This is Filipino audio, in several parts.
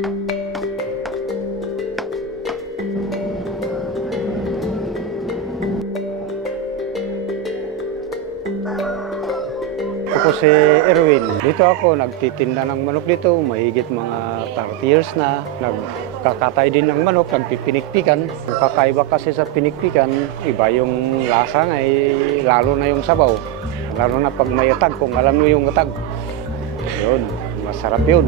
Ako si Erwin. Dito ako nagtitinda ng manok dito. Mahigit mga 30 years na. Nagkakatay din ng manok, nagpipinikpikan. Ang kakaiba kasi sa pinikpikan, iba yung lasa nga, lalo na yung sabaw. Lalo na pag may atag, kung alam mo yung atag. Yun, masarap yun.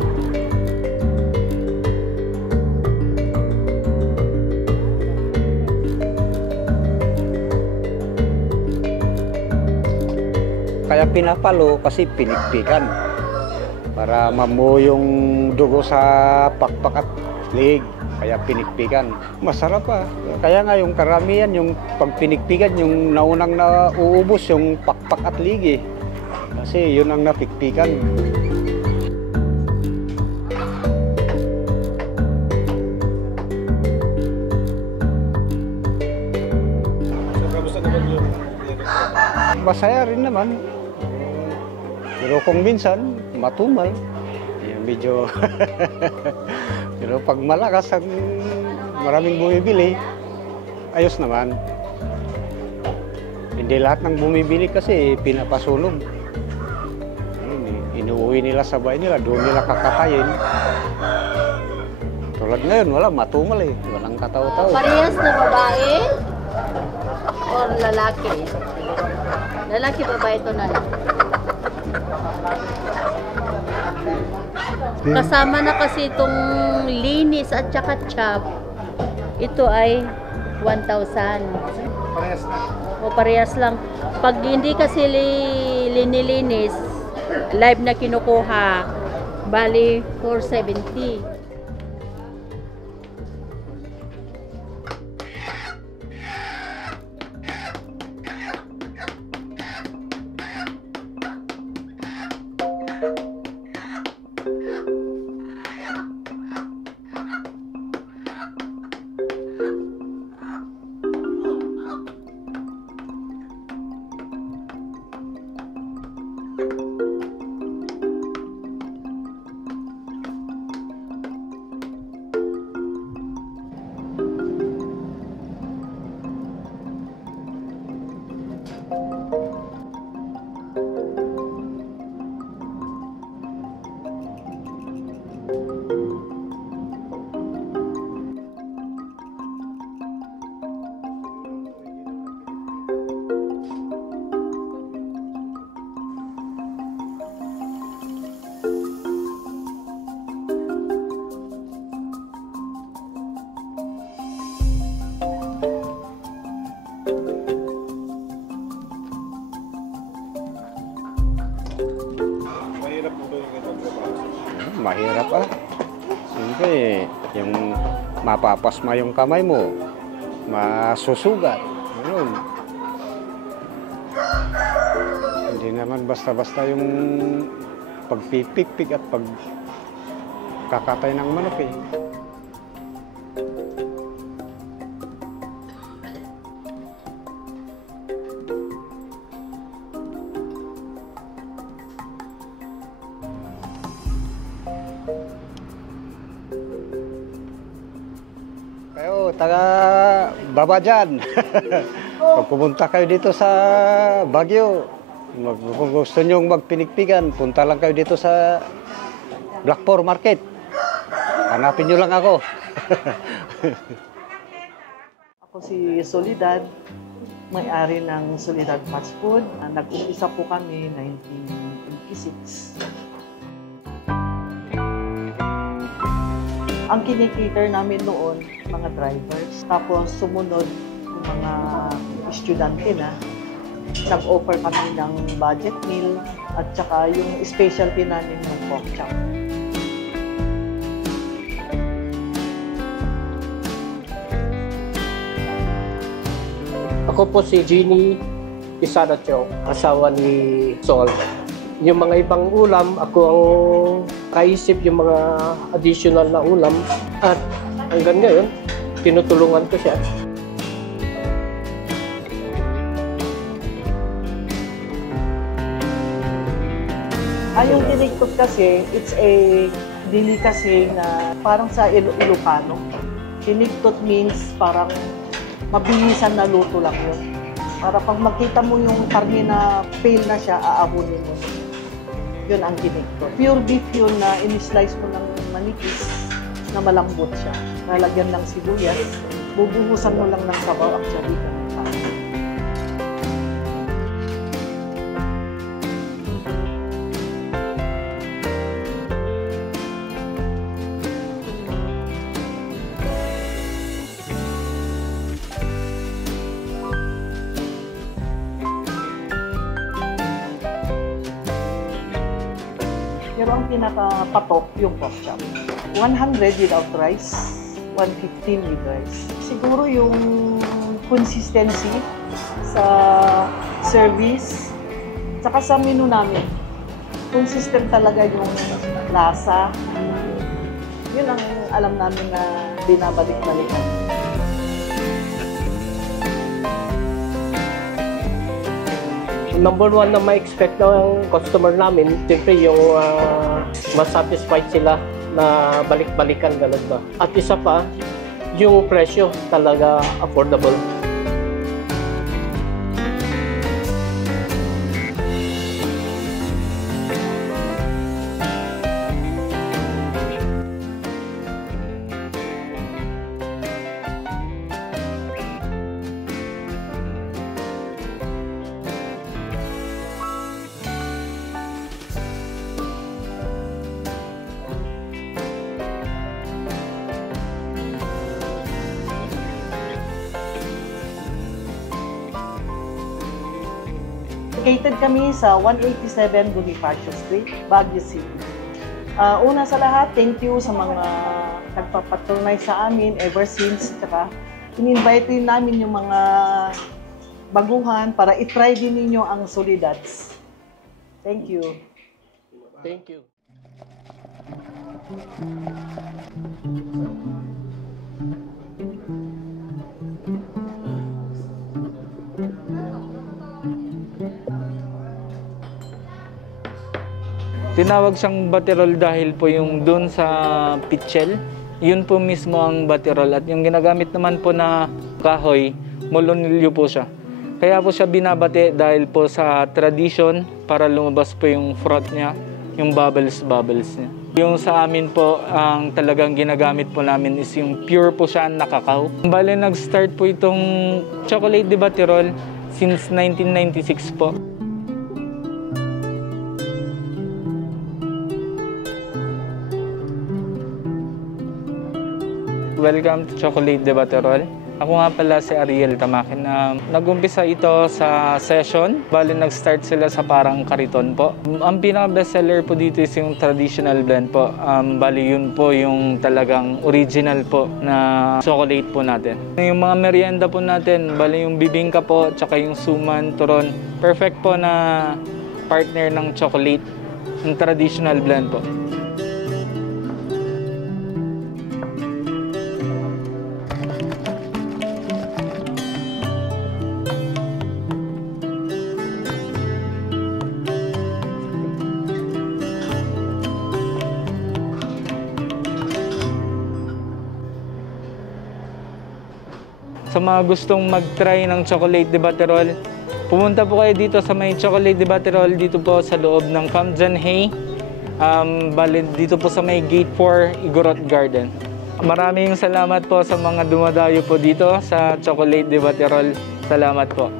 Kaya pinapalo kasi pinikpikan para mamuo yung dugo sa pakpak at lig. Kaya pinikpikan. Masarap pa. Kaya nga yung karamihan, yung pagpinikpikan, yung naunang nauubos yung pakpak at lig eh. Kasi yun ang napikpikan. So, kamusta naman yung Masaya rin naman. Pero kung minsan, matumal. Medyo... Pero pag malakas ang maraming bumibili, ayos naman. Hindi lahat ng bumibili kasi pinapasunog. Inuuwi nila sa bahay nila, doon nila kakatayin. Tulad ngayon, wala, matumal eh. Walang kataw-taw. Parehas na babae or lalaki? Lalaki, babae ito na. Kasama na kasi itong linis at saka chop. Ito ay 1,000. parehas na? O parehas lang. Pag hindi kasi linilinis, live na kinukuha, bali 470. Mahirap ah. Siyempre, yung mapapasma yung kamay mo, masusugat. Ganun. Hindi naman basta-basta yung pagpipikpik at pagkakatay ng manok eh. Kayo, taga baba dyan. Pag pumunta kayo dito sa Baguio, kung gusto nyong magpinikpikan, punta lang kayo dito sa Blackpour Market. Hanapin nyo lang ako. Ako si Soledad, may-ari ng Soledad Fast Food. Nag-umpisa po kami 1926. Ang kinikater namin noon, mga drivers. Tapos sumunod yung mga estudyante na. Nag-offer kami ng budget meal at saka yung specialty namin ng pork chop. Ako po si Jeannie Isada Chong, asawa ni Sol. Yung mga ibang ulam, ako ang kaisip yung mga additional na ulam. At hanggang ngayon, tinutulungan ko siya. Yung tiniktok kasi, it's a delicacy na parang sa Ilocano. Hinigtot means parang mabilisan na luto lang yun. Para pag makita mo yung karne na pale na siya, aabunin mo. Yun ang hinigtot. Pure beef yun na in-slice mo ng manipis na malambot siya. Lalagyan ng sibuyas, bubuhusan mo lang ng sabaw at sarika ng tao. Pero ang pinaka-patok yung pork chop. 100 without rice, 115 with rice. Siguro yung consistency sa service, saka sa menu namin. Consistent talaga yung lasa. Yun ang alam namin na binabalik-balikan. Number one na ma-expect ng customer namin, siyempre yung masatisfied sila na balik-balikan ganun ba. At isa pa, yung presyo talaga affordable. Located kami sa 187 Bonifacio Street, Baguio City. Una sa lahat, thank you sa mga nagpapatunay sa amin ever since. Tsaka, in-invite din namin yung mga baguhan para i-try din ninyo ang Solidads. Thank you. Thank you. Tinawag siyang baterol dahil po yung doon sa pitchel, yun po mismo ang baterol. At yung ginagamit naman po na kahoy, molonilyo po siya. Kaya po siya binabate dahil po sa tradition para lumabas po yung froth niya, yung bubbles niya. Yung sa amin po, ang talagang ginagamit po namin is yung pure po siya na kakao. Bale, nag-start po itong chocolate de baterol since 1996 po. Welcome to Chocolate de Baterol. Ako nga pala si Ariel Tamakin na nag-umpisa ito sa session. Bali, nag-start sila sa parang kariton po. Ang pinaka-bestseller po dito is yung traditional blend po. Bali, yun po yung talagang original po na chocolate po natin. Yung mga merienda po natin, bali yung bibingka po, tsaka yung suman, turon. Perfect po na partner ng chocolate, yung traditional blend po. Sa mga gustong mag-try ng Chocolate de Baterol, pumunta po kayo dito sa may Chocolate de Baterol, dito po sa loob ng Camden Hay. Bali, dito po sa may Gate 4, Igorot Garden. Maraming salamat po sa mga dumadayo po dito sa Chocolate de Baterol. Salamat po.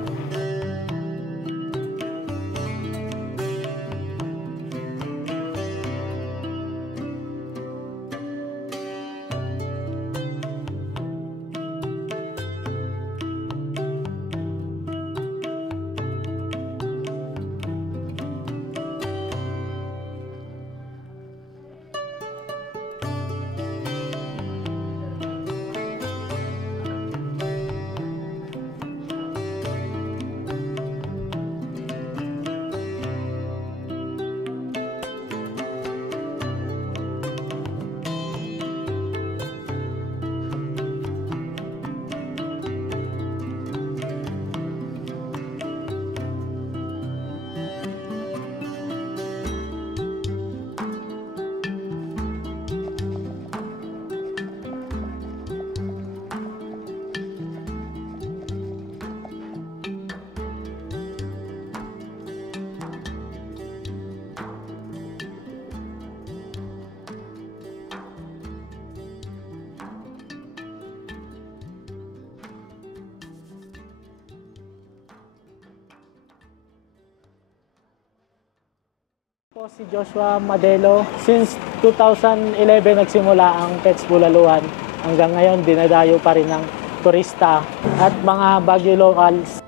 po si Joshua Madelo. Since 2011 nagsimula ang Pets Bulaluhan. Hanggang ngayon dinadayo pa rin ng turista at mga Baguio locals.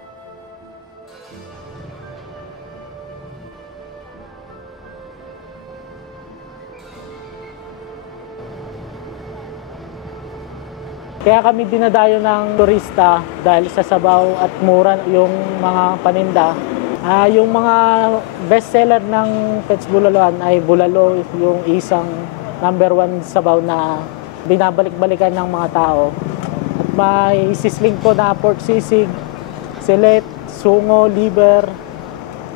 Kaya kami dinadayo ng turista dahil sa sabaw at mura yung mga paninda. Yung mga bestseller ng Pets Bulaluhan ay bulalo, yung isang #1 sabaw na binabalik-balikan ng mga tao. At may sisling po na pork sisig, silet, sungo, liver,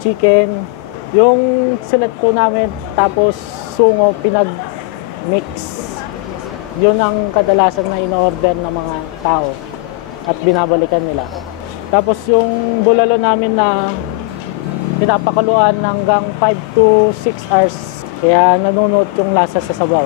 chicken. Yung silet po namin tapos sungo pinag-mix. Yun ang kadalasan na in-order ng mga tao at binabalikan nila. Tapos yung bulalo namin na pinapakuluan hanggang 5 to 6 hours. Kaya nanunuot yung lasa sa sabaw.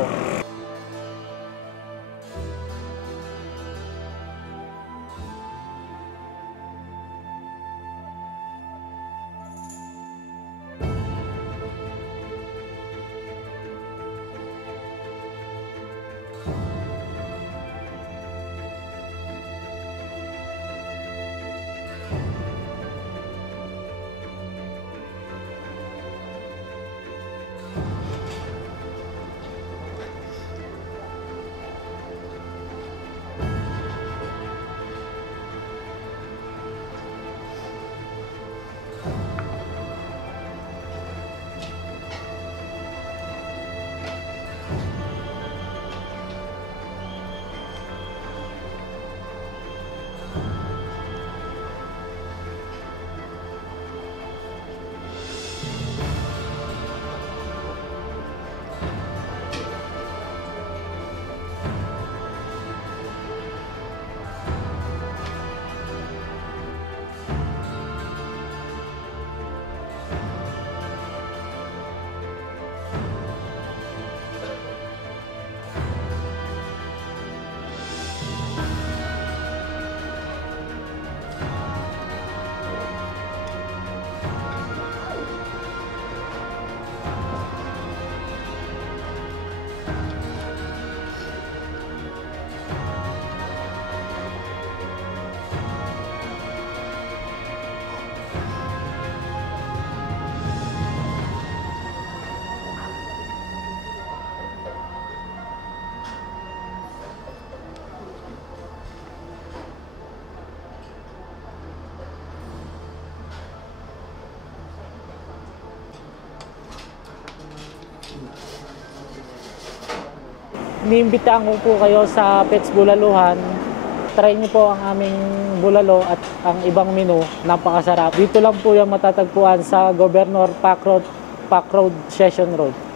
Iniimbitahan ko po kayo sa Pets Bulaluhan. Try niyo po ang aming bulalo at ang ibang menu. Napakasarap. Dito lang po yung matatagpuan sa Governor Pac Road, Session Road.